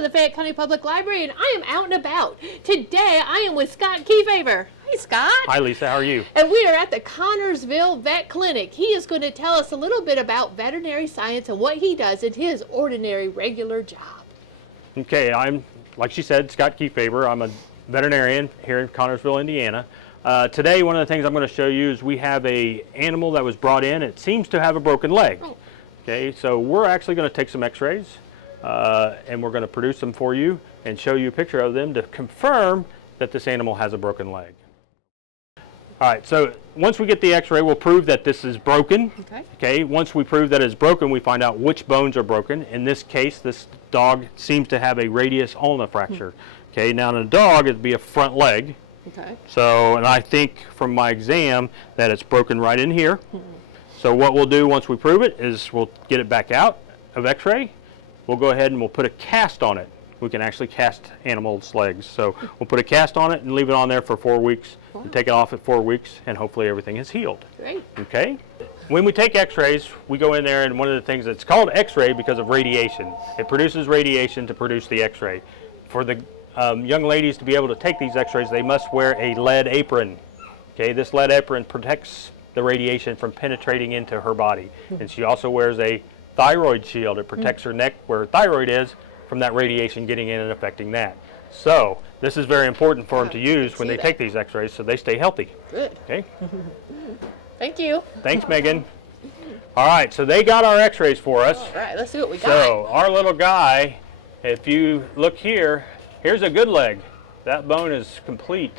from the Fayette County Public Library, and I am out and about. Today, I am with Scott Kefever. Hi, Scott. Hi, Lisa. How are you? And we are at the Connersville Vet Clinic. He is going to tell us a little bit about veterinary science and what he does in his ordinary, regular job. Okay, I'm, like she said, Scott Kefever. I'm a veterinarian here in Connersville, Indiana. Today, one of the things I'm going to show you is we have an animal that was brought in. It seems to have a broken leg. Oh. Okay, so we're actually going to take some x-rays and we're going to produce them for you and show you a picture of them to confirm that this animal has a broken leg. All right, so once we get the x-ray, we'll prove that this is broken. Okay, once we prove that it's broken, we find out which bones are broken. In this case, this dog seems to have a radius ulna fracture. Okay, now in a dog, it'd be a front leg. Okay. So, and I think from my exam that it's broken right in here. So what we'll do once we prove it is we'll get it back out of x-ray. We'll go ahead and we'll put a cast on it. We can actually cast animals' legs. So we'll put a cast on it and leave it on there for 4 weeks. Wow. And take it off at 4 weeks and hopefully everything is healed. Great. Okay? When we take x-rays, we go in there and one of the things that's called x-ray because of radiation. It produces radiation to produce the x-ray. For the young ladies to be able to take these x-rays, they must wear a lead apron. Okay, this lead apron protects the radiation from penetrating into her body. And she also wears a thyroid shield. It protects her neck where her thyroid is from that radiation getting in and affecting that. So this is very important for them to use when they take these x-rays so they stay healthy. Good. Okay. Thank you. Thanks, Megan. All right, so they got our x-rays for us. All right, let's see what we got. So our little guy, if you look here, here's a good leg. That bone is complete.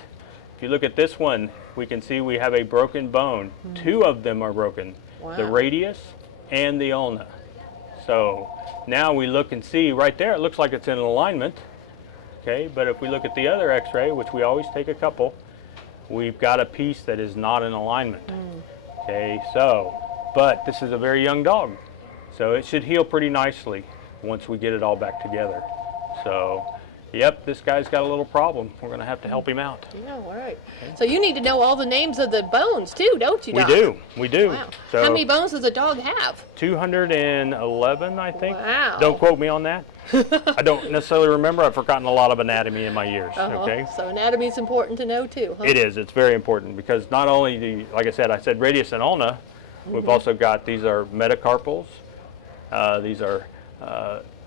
If you look at this one, we can see we have a broken bone. 2 of them are broken. Wow. The radius and the ulna. So now we look and see right there, it looks like it's in alignment. Okay, but if we look at the other x-ray, which we always take a couple, we've got a piece that is not in alignment. Okay, so, but this is a very young dog. So it should heal pretty nicely once we get it all back together. So, yep, this guy's got a little problem. We're going to have to help him out. Yeah, all right. Okay. So you need to know all the names of the bones too, don't you, Doc? We do. Wow. So how many bones does a dog have? 211, I think. Wow. Don't quote me on that. I don't necessarily remember. I've forgotten a lot of anatomy in my years. Okay. So anatomy is important to know too, huh? It is. It's very important because not only do you, like I said radius and ulna. We've also got, these are metacarpals. These are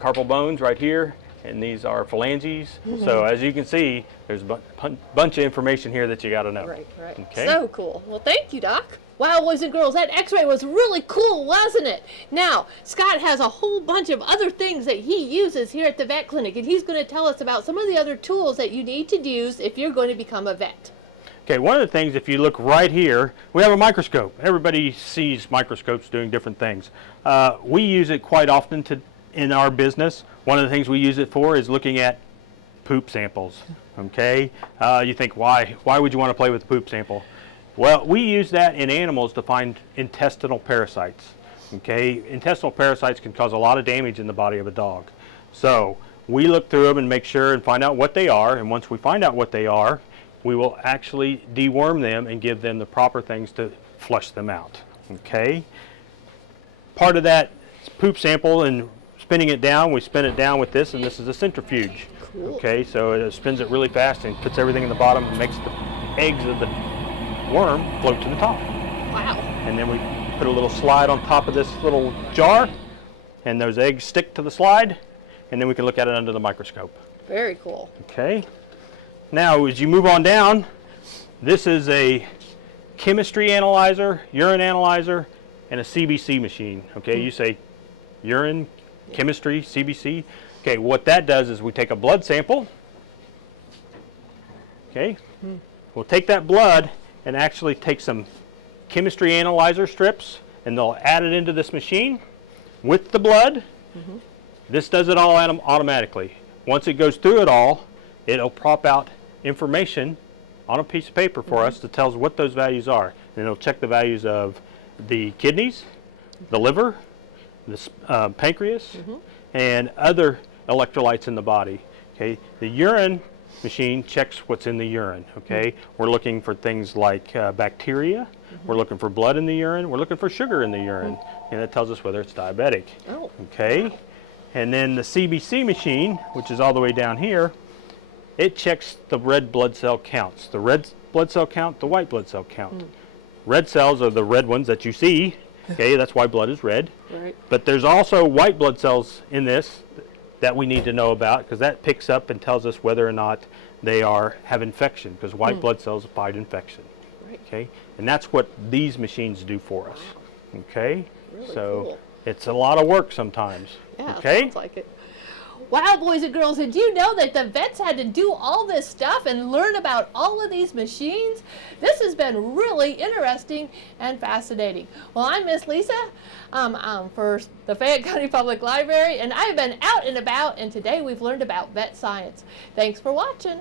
carpal bones right here. And these are phalanges. So as you can see, there's a bunch of information here that you got to know. Right, right. Okay. So cool. Well, thank you, Doc. Wow, boys and girls, that x-ray was really cool, wasn't it? Now, Scott has a whole bunch of other things that he uses here at the vet clinic, and he's going to tell us about some of the other tools that you need to use if you're going to become a vet. Okay, one of the things, if you look right here, we have a microscope. Everybody sees microscopes doing different things. We use it quite often in our business. One of the things we use it for is looking at poop samples. Okay, you think, why would you want to play with a poop sample? Well, we use that in animals to find intestinal parasites. Okay, intestinal parasites can cause a lot of damage in the body of a dog. So we look through them and make sure and find out what they are, and once we find out what they are, we will actually deworm them and give them the proper things to flush them out. Okay, part of that poop sample and spinning it down, we spin it down with this, and this is a centrifuge. Cool. Okay, so it spins it really fast and puts everything in the bottom and makes the eggs of the worm float to the top. Wow. And then we put a little slide on top of this little jar, and those eggs stick to the slide, and then we can look at it under the microscope. Very cool. Okay. Now, as you move on down, this is a chemistry analyzer, urine analyzer, and a CBC machine. Okay, you say urine, chemistry, CBC. Okay, what that does is we take a blood sample. Okay, we'll take that blood and actually take some chemistry analyzer strips, and they'll add it into this machine with the blood. This does it all automatically. Once it goes through it all, it'll prop out information on a piece of paper for us that tells what those values are. And it'll check the values of the kidneys, the liver, the pancreas, and other electrolytes in the body. Okay, the urine machine checks what's in the urine. Okay, we're looking for things like bacteria. We're looking for blood in the urine. We're looking for sugar in the urine, and it tells us whether it's diabetic. Oh. Okay, And then the CBC machine, which is all the way down here, it checks the red blood cell counts. The red blood cell count, the white blood cell count. Red cells are the red ones that you see. Okay, that's why blood is red. Right. But there's also white blood cells in this that we need to know about, because that picks up and tells us whether or not they have infection, because white blood cells fight infection. Right. Okay, and that's what these machines do for us. Okay, Really so cool. it's a lot of work sometimes. Yeah, Okay, sounds like it. Wow, boys and girls, did you know that the vets had to do all this stuff and learn about all of these machines? This has been really interesting and fascinating. Well, I'm Miss Lisa for the Fayette County Public Library, and I've been out and about, and today we've learned about vet science. Thanks for watching.